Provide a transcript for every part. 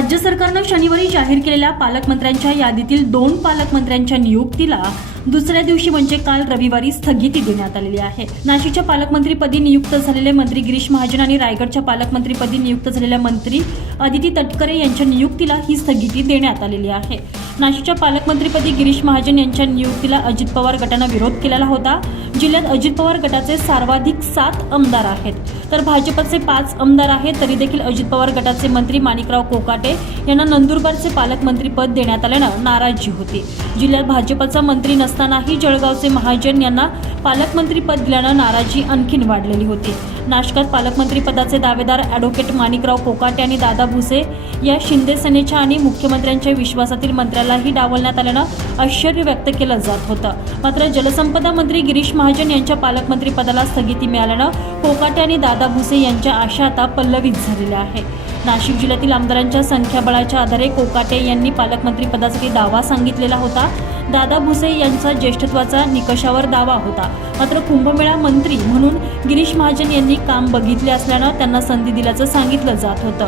राज्य सरकारनं शनिवारी जाहीर केलेल्या पालकमंत्र्यांच्या यादीतील दोन पालकमंत्र्यांच्या नियुक्तीला दुसऱ्या दिवशी म्हणजे काल रविवारी स्थगिती देण्यात आलेली आहे. नाशिकच्या पालकमंत्रीपदी नियुक्त झालेले मंत्री गिरीश महाजन आणि रायगडच्या पालकमंत्रीपदी नियुक्त झालेल्या मंत्री अदिती तटकरे यांच्या नियुक्तीला ही स्थगिती देण्यात आलेली आहे. नाशिकच्या पालकमंत्रीपदी गिरीश महाजन यांच्या नियुक्तीला अजित पवार गटानं विरोध केलेला होता. जिल्ह्यात अजित पवार गटाचे सर्वाधिक सात आमदार आहेत. तर भाजपचे पाच आमदार आहेत तरी देखील अजित पवार गटाचे मंत्री माणिकराव कोकाटे यांना नंदुरबारचे पालकमंत्रीपद देण्यात आल्यानं नाराजी होती. जिल्ह्यात भाजपचा मंत्री नसतानाही जळगावचे महाजन यांना पालकमंत्रीपद दिल्यानं नाराजी आणखीन वाढलेली होती. नाशकात पालकमंत्री पदाचे दावेदार ॲडव्होकेट माणिकराव कोकाटे आणि दादा भुसे या शिंदे सेनेच्या आणि मुख्यमंत्र्यांच्या विश्वासातील मंत्र्यालाही डावलण्यात आल्यानं आश्चर्य व्यक्त केलं जात होतं. मात्र जलसंपदा मंत्री गिरीश महाजन यांच्या पालकमंत्री पदाला स्थगिती मिळाल्यानं कोकाटे आणि दादा भुसे यांच्या आशा आता पल्लवित झालेल्या आहे नाशिक जिल्ह्यातील आमदारांच्या संख्याबळाच्या आधारे कोकाटे यांनी पालकमंत्री पदासाठी दावा सांगितलेला होता. दादा भुसे यांचा ज्येष्ठत्वाचा निकषावर दावा होता. मात्र कुंभमेळा मंत्री म्हणून गिरीश महाजन यांनी काम बघितले असल्यानं त्यांना संधी दिल्याचं सांगितलं जात होतं.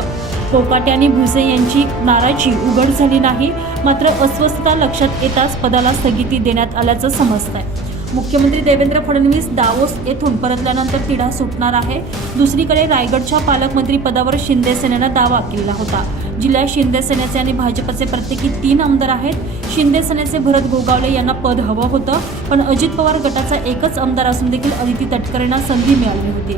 कोकाटे आणि भुसे यांची नाराजी उघड झाली नाही मात्र अस्वस्थता लक्षात येताच पदाला स्थगिती देण्यात आल्याचं समजतंय. मुख्यमंत्री देवेंद्र फडणवीस दावोस येथून परतल्यानंतर तिढा सुटणार आहे. दुसरीकडे रायगडच्या पालकमंत्री पदावर शिंदे सेनेनं दावा केलेला होता. जिल्ह्यात शिंदे सेनेचे आणि भाजपचे प्रत्येकी तीन आमदार आहेत. शिंदे सेनेचे भरत गोगावले यांना पद हवं होतं पण अजित पवार गटाचा एकच आमदार असून देखील अदिती तटकरेंना संधी मिळाली होती.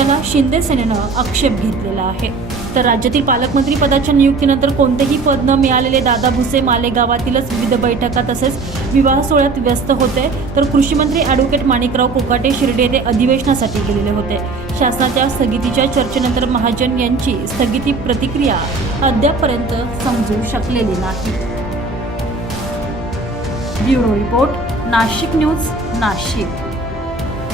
त्याला शिंदे सेनेनं आक्षेप घेतलेला आहे. तर राज्यातील पालकमंत्री पदाच्या नियुक्तीनंतर कोणतेही पद न मिळालेले दादा भुसे मालेगावातीलच विविध बैठका तसेच विवाह सोहळ्यात व्यस्त होते. तर कृषीमंत्री ॲडव्होकेट माणिकराव कोकाटे शिर्डे येथे अधिवेशनासाठी गेलेले होते. शासनाच्या स्थगितीच्या चर्चेनंतर महाजन यांची स्थगिती प्रतिक्रिया अद्यापपर्यंत समजू शकलेली नाही. Bureau report Nashik news Nashik.